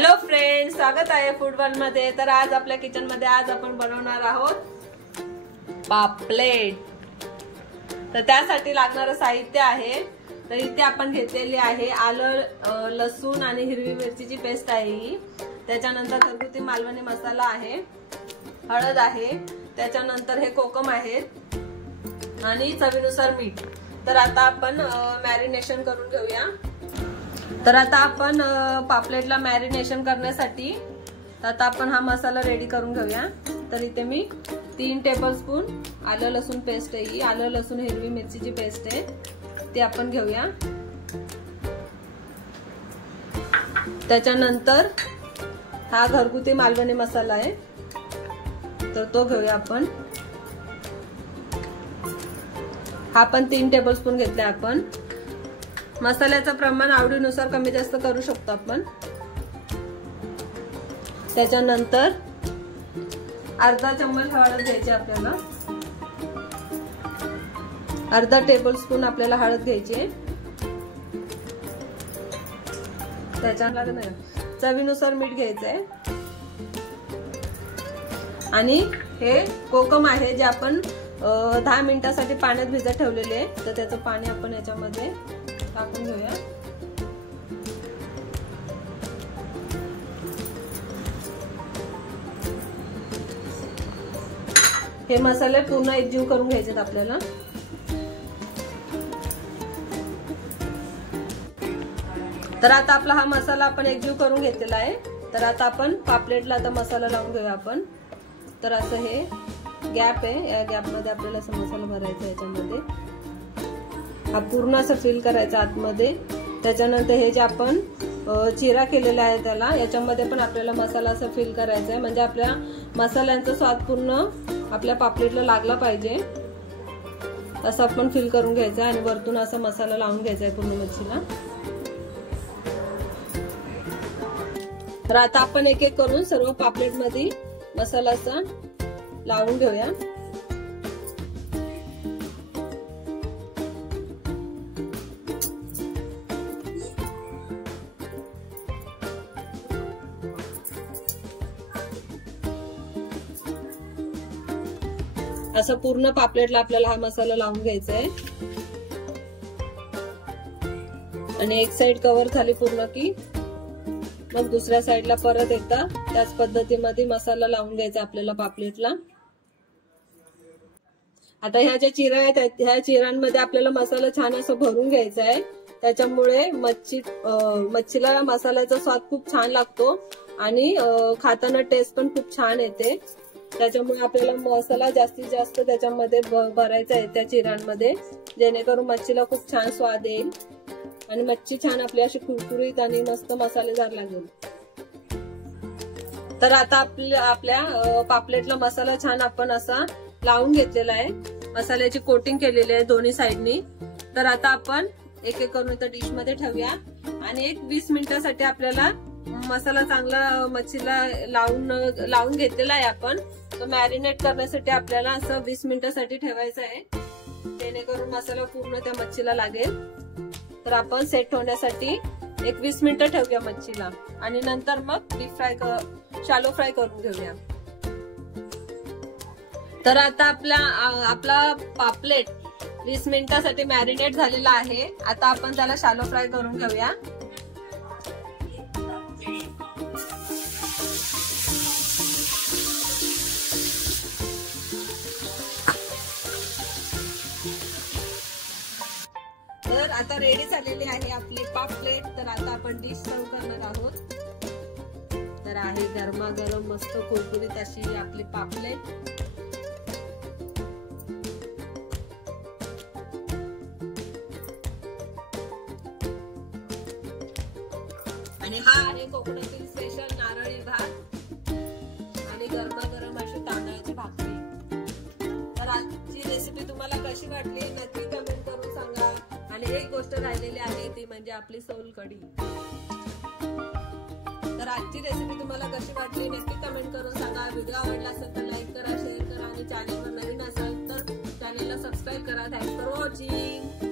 Hello friends, स्वागत आहे food world मध्ये। तर आज आपल्या किचन मध्ये आपण बनवणार आहोत पापलेट। तर त्यासाठी लागणारे साहित्य आहे, तर इथे आपण घेतलेली आहे आलं, लसूण आणि हिरवी मिरचीची पेस्ट आहे ही। त्याच्यानंतर घरगुती मालवणी मसाला आहे, हळद आहे, त्याच्यानंतर हे कोकम आहेत आणि चवीनुसार मीठ। तर आता आपण मॅरिनेशन करून घेऊया। तर आता आपण पापलेटला मॅरिनेशन करण्यासाठी आता आपण हा मसाला रेडी करून घेऊया। तर इथे मी 3 टेबलस्पून आलं लसूण पेस्ट आहे, ही आलं लसूण हिरवी मिरचीची पेस्ट आहे, ती आपण घेऊया। त्याच्यानंतर हा घरगुती मालवणी मसाला आहे, तर तो घेऊया आपण। हा पण 3 टेबलस्पून घेतला आपण। मसाल्याचं प्रमाण आवडीनुसार कमी जास्त करू शकतो आपण। त्याच्यानंतर अर्धा चम्मच हळद घ्यायची आपल्याला, अर्धा टेबलस्पून आपल्याला हळद घ्यायची आहे। त्याच्यानंतर चवीनुसार मीठ घ्यायचं आहे आणि हे कोकम आहे जे आपण 10 मिनिटांसाठी पाण्यात भिजत ठेवलेले आहे, तर त्याचं पाणी आपण याच्यामध्ये टाकून घेऊया। हे मसाले पूर्ण एकजीव करून घ्यायचे आपल्याला। तर आता आपला हा मसाला आपण एकजीव करून घेतलेला आहे। तर आता आपण पापलेटला आता मसाला लावून घेऊया आपण। तर असं हे गॅप आहे, या गॅप मध्ये आपल्याला असं मसाला भरायचा, याच्यामध्ये हा पूर्ण असं फिल करायचा आतमध्ये। त्याच्यानंतर हे जे आपण चिरा केलेला आहे त्याला याच्यामध्ये पण आपल्याला मसाला असं फिल करायचा आहे, म्हणजे आपल्या मसाल्यांचा स्वाद पूर्ण आपल्या पापलेटला लागला पाहिजे असं आपण फिल करून घ्यायचं आहे। आणि वरतून असा मसाला लावून घ्यायचा आहे पूर्ण मच्छीला। तर आता आपण एक एक करून सर्व पापलेट मध्ये मसाला असा लावून घेऊया। असं पूर्ण पापलेटला आपल्याला हा मसाला लावून घ्यायचा आहे। आणि एक साइड कव्हर झाली पूर्ण की मग दुसऱ्या साइडला परत एकदा त्याच पद्धतीमध्ये मसाला लावून घ्यायचा आपल्याला पापलेटला। आता ह्या ज्या चिरा आहेत ह्या चिरांमध्ये आपल्याला मसाला छान असं भरून घ्यायचा आहे, त्याच्यामुळे मच्छीला मसाल्याचा स्वाद खूप छान लागतो आणि खाताना टेस्ट पण खूप छान येते। त्याच्यामुळे आपल्याला मसाला जास्तीत जास्त त्याच्यामध्ये भरायचा आहे त्या चिरांमध्ये, जेणेकरून मच्छीला खूप छान स्वाद येईल आणि मच्छी छान आपली अशी कुरकुरीत आणि मस्त मसालेदार लागेल। तर आता आपल्या पापलेटला मसाला छान आपण असा लावून घेतलेला आहे, मसाल्याची कोटिंग केलेली आहे दोन्ही साइडनी। तर आता आपण एक एक करून इथं डिश मध्ये ठेवूया आणि एक 20 मिनिटांसाठी आपल्याला मसाला चांगला मच्छीला लावून घेतलेला आहे आपण। तो मॅरिनेट करण्यासाठी आपल्याला असं 20 मिनिटांसाठी ठेवायचं आहे, जेणेकरून मसाला पूर्ण त्या मच्छीला लागेल। तर आपण सेट होण्यासाठी एक 20 मिनिटं ठेवूया मच्छीला आणि नंतर मग डीप फ्राय शालो फ्राय करून घेऊया। तर आता आपला पापलेट 20 मिनिटांसाठी मॅरिनेट झालेला आहे। आता आपण त्याला शालो फ्राय करून घेऊया। तर आता रेडी झालेली आहे आपली पापलेट। तर आता आपण डिश सर्व करणार आहोत। तर आहे गरमागरम मस्त कुरकुरीत अशी आपली पापलेट। आणि हा आहे कोकणातील स्पेशल नारळी भात आणि गरमागरम अशी तांदळाची भाकरी। तर आजची रेसिपी तुम्हाला कशी वाटली नक्की कमेंट करून सांगा। आणि एक गोष्ट राहिलेली आहे ती म्हणजे आपली सोलकढी। तर आजची रेसिपी तुम्हाला कशी वाटली नक्की कमेंट करून सांगा। व्हिडिओ आवडला असेल तर लाईक करा, शेअर करा आणि चॅनलवर नवीन असाल तर चॅनलला सबस्क्राईब करा। Thanks for watching.